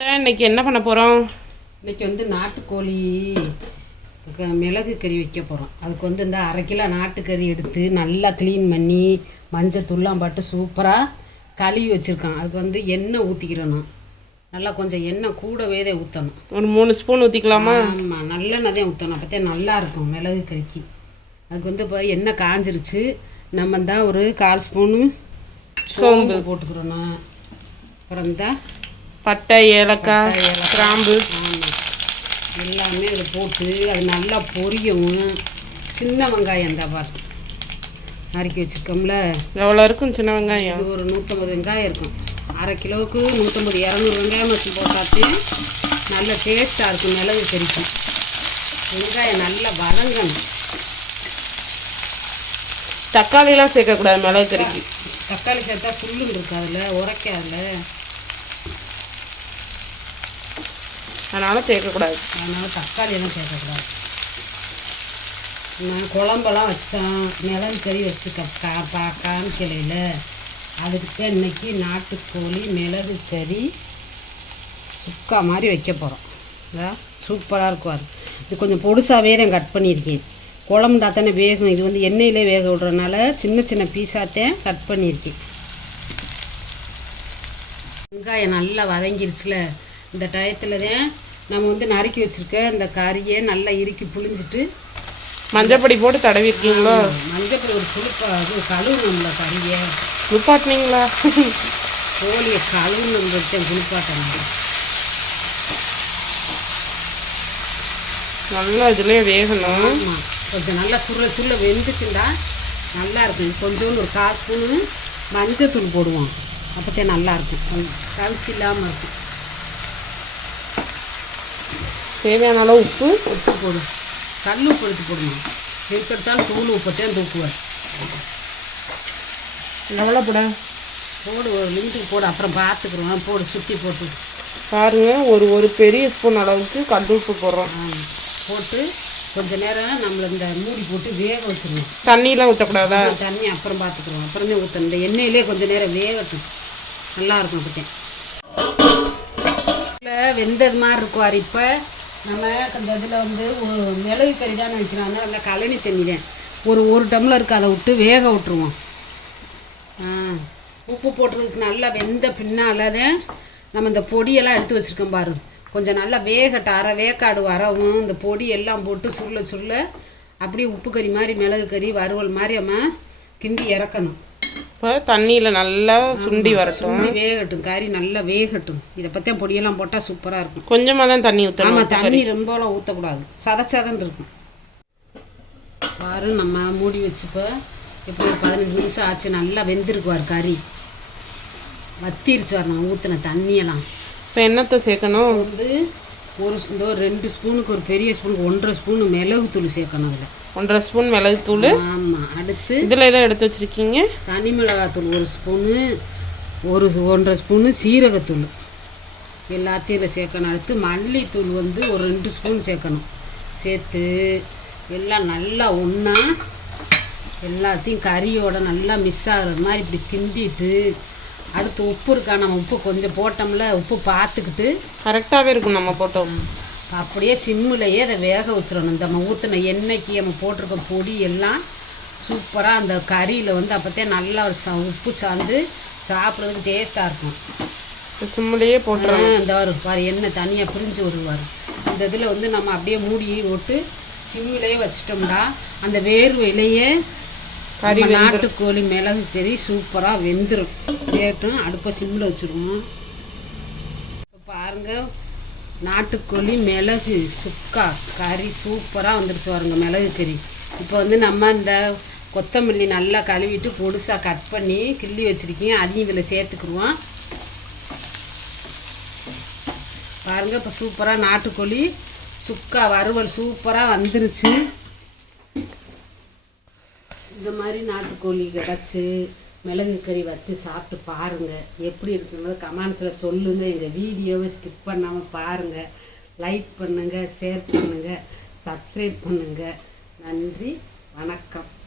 இன்னைக்கு என்ன பண்ண போகிறோம் இன்னைக்கு வந்து நாட்டுக்கோழி மிளகு கறி வைக்க போகிறோம் அதுக்கு வந்து இந்த அரை கிலோ நாட்டுக்கறி எடுத்து நல்லா க்ளீன் பண்ணி மஞ்சள் தூள்லாம் போட்டு சூப்பராக கழுவி வச்சுருக்கான் அதுக்கு வந்து எண்ணெய் ஊற்றிக்கிறணும் நல்லா கொஞ்சம் எண்ணெய் கூடவே தான் ஊற்றணும் ஒரு மூணு ஸ்பூன் ஊற்றிக்கலாமா ஆமாம் நல்லெண்ணெய் தான் ஊற்றணும் அப்போ நல்லா இருக்கும் மிளகு கறிக்கு. அதுக்கு வந்து இப்போ எண்ணெய் காஞ்சிருச்சு. நம்ம தான் ஒரு கால் ஸ்பூனு சோம்பு போட்டுக்கிறோம் அப்புறம் தான் பட்டை ஏலக்காய் கிராம்பு. எல்லாமே இதில் போட்டு அது நல்லா பொரியவும் சின்ன வெங்காயம் தான் பாரு. நறுக்கி வச்சுருக்கோம்ல. எவ்வளோ இருக்கும் சின்ன வெங்காயம்? இது ஒரு நூற்றம்பது வெங்காயம் இருக்கும். அரை கிலோவுக்கு நூற்றம்பது இரநூறு வெங்காயம் வச்சு போட்டாச்சு. நல்ல டேஸ்ட்டாக இருக்கும் மிளகு கறிக்கும் வெங்காயம் நல்லா வதங்கணும். தக்காளிலாம் சேர்க்கக்கூடாது மிளகு கறிக்கு. தக்காளி சேர்த்தா சுள்ளுன்னு இருக்கு அதில் அதனால் சேர்க்கக்கூடாது அதனால் தக்காளி எல்லாம் சேர்க்கக்கூடாது நான் குழம்பெல்லாம் வச்சோம் மிளகு கறி வச்சு கா பா காமிக்கலையில் அதுக்கு இன்றைக்கி நாட்டுக்கோழி மிளகு கறி சுக்கா மாதிரி வைக்க போகிறோம் சூப்பராக இருக்கும் அது. இது கொஞ்சம் பொடுசாகவே நான் கட் பண்ணியிருக்கேன். குழம்புண்டா தானே வேகும். இது வந்து எண்ணெயிலே வேக விடுறதுனால சின்ன சின்ன பீஸாகத்தான் கட் பண்ணியிருக்கேன். வெங்காயம் நல்லா வதங்கிருச்சுல. இந்த டயத்தில் தான் நம்ம வந்து நறுக்கி வச்சுருக்க இந்த கறியை நல்லா இறுக்கி புழிஞ்சிட்டு மஞ்சப்பொடி போட்டு தடவி இருக்கீங்களோ மஞ்சள் ஒரு புளிப்பா இது கழுவுணும்ல கறியை. நிப்பாட்டினீங்களா கோழியை கழுவுணும் வச்சேன் புளிப்பாட்டணும் நல்லா இதுலேயே வேகணும். ஆமாம் கொஞ்சம் நல்லா சுருள சுருள வெந்துச்சுண்டா நல்லா இருக்கும் கொஞ்சோண்டு ஒரு கால் ஸ்பூனு மஞ்சத்தூள் போடுவோம். அப்போத்தே நல்லா இருக்கும் கவிச்சு இல்லாமல் இருக்கும். தேவையான அளவு உப்பு. உப்பு போடு. கல் உப்பு எடுத்து போடணும். எதுக்கெடுத்தாலும் தூள் உப்பத்தையும் தூக்குவேன். எவ்வளோ போட. போடு ஒரு மினிட்டுக்கு போடு. அப்புறம் பார்த்துக்குருவோம் போடு சுற்றி போட்டு. பாருங்க ஒரு ஒரு பெரிய ஸ்பூன் அளவுக்கு கல் உப்பு போடுறோம். போட்டு கொஞ்ச நேரம் நம்மள இந்த மூடி போட்டு வேக வச்சிருவோம் தண்ணியெலாம் ஊற்றக்கூடாதா தண்ணி அப்புறம் பார்த்துக்குருவோம் அப்புறம் ஊற்றணும் இந்த எண்ணெயிலே கொஞ்ச நேரம் வேகட்டும். நல்லா இருக்கும் அப்படிட்டேன் இல்லை வெந்தது மாதிரி இருக்கும் இப்போ நம்ம அந்த இதில் வந்து மிளகு கறி தானே வைக்கிறோம் அதனால நல்லா கழனி தண்ணி தான் ஒரு ஒரு டம்ளருக்கு அதை விட்டு வேக விட்டுருவோம். உப்பு போட்டுறதுக்கு நல்லா வெந்த பின்னால் தான் நம்ம இந்த பொடியெல்லாம் எடுத்து வச்சுருக்கோம் பாரு. கொஞ்சம் நல்லா வேகட்ட அரை வேக்காடு வரவும் இந்த பொடி எல்லாம் போட்டு சுருள சுருள அப்படியே உப்பு கறி மாதிரி மிளகு கறி வறுவல் மாதிரி நம்ம கிண்டி இறக்கணும். இப்போ தண்ணியில் நல்லா சுண்டி வரட்டும். சுண்டி வேகட்டும் கறி நல்லா வேகட்டும். இதை பற்றிய பொடியெல்லாம் போட்டால் சூப்பராக இருக்கும். கொஞ்சமாக தான் தண்ணி ஊற்றணும் ஆமாம் தண்ணி ரொம்பலாம் ஊற்றக்கூடாது சதச்சதன் இருக்கும். பாரு நம்ம மூடி வச்சுப்போ. ஒரு பதினஞ்சு நிமிஷம் ஆச்சு நல்லா வெந்திருக்குவார் கறி. வத்திருச்சு வரணும் ஊற்றின தண்ணியெல்லாம். இப்போ என்னத்தை சேர்க்கணும்? வந்து ஒரு ரெண்டு ஸ்பூனுக்கு ஒரு பெரிய ஸ்பூனுக்கு ஒன்றரை ஸ்பூனு மிளகுத்தூள் சேர்க்கணும் அதில். ஒன்றரை ஸ்பூன் மிளகுத்தூள் ஆமாம் அடுத்து இதில் எதை எடுத்து வச்சுருக்கீங்க? தனி மிளகாத்தூள் ஒரு ஸ்பூனு ஒரு ஒன்றரை ஸ்பூனு சீரகத்தூள். எல்லாத்தையும் இதில் சேர்க்கணும். அடுத்து மல்லித்தூள் வந்து ஒரு ரெண்டு ஸ்பூன் சேர்க்கணும். சேர்த்து எல்லாம் நல்லா ஒன்றா எல்லாத்தையும் கறியோட நல்லா மிஸ் ஆகுற மாதிரி இப்படி கிண்டிட்டு அடுத்து உப்பு இருக்கா? நம்ம உப்பு கொஞ்சம் போட்டோம்ல உப்பு பார்த்துக்கிட்டு கரெக்டாகவே இருக்கும் நம்ம போட்டோம். அப்படியே சிம்முலையே அதை வேக வச்சிடணும். இந்த நம்ம ஊற்றின எண்ணெய்க்கு நம்ம போட்டிருக்க பொடி எல்லாம் சூப்பராக அந்த கறியில் வந்து அப்போத்தே நல்லா ஒரு ச உப்பு சார்ந்து சாப்பிட்றதுக்கு டேஸ்ட்டாக இருக்கும். சிம்மிலேயே போட்டு ஆ, இந்த ஒரு பாரு எண்ணெய் தனியாக பிரிஞ்சு வருவார் இந்த இதில் வந்து நம்ம அப்படியே மூடி போட்டு சிம்மிலேயே வச்சிட்டோம்னா அந்த வேர்வையிலேயே கறி நாட்டுக்கோழி மிளகு கறி சூப்பராக வெந்துடும் வேட்டும் அடுப்பை சிம்மில் வச்சுருவோம் இப்போ பாருங்க நாட்டுக்கோழி மிளகு சுக்கா கறி சூப்பராக வந்துருச்சு பாருங்க மிளகு கறி. இப்போ வந்து நம்ம இந்த கொத்தமல்லி நல்லா கழுவிட்டு பொடுசாக கட் பண்ணி கிள்ளி வச்சுருக்கீங்க. அதையும் இதில் சேர்த்துக்குருவோம் பாருங்கள் இப்போ சூப்பராக நாட்டுக்கோழி சுக்கா வறுவல் சூப்பராக வந்துருச்சு. இந்த மாதிரி நாட்டுக்கோழி கிடச்சி மிளகு கறி வச்சு சாப்பிட்டு பாருங்கள் எப்படி இருக்குங்கிறத கமெண்ட்ஸில் சொல்லுங்கள் எங்கள் வீடியோவை ஸ்கிப் பண்ணாமல் பாருங்கள் லைக் பண்ணுங்கள் ஷேர் பண்ணுங்கள் சப்ஸ்கிரைப் பண்ணுங்கள் நன்றி வணக்கம்.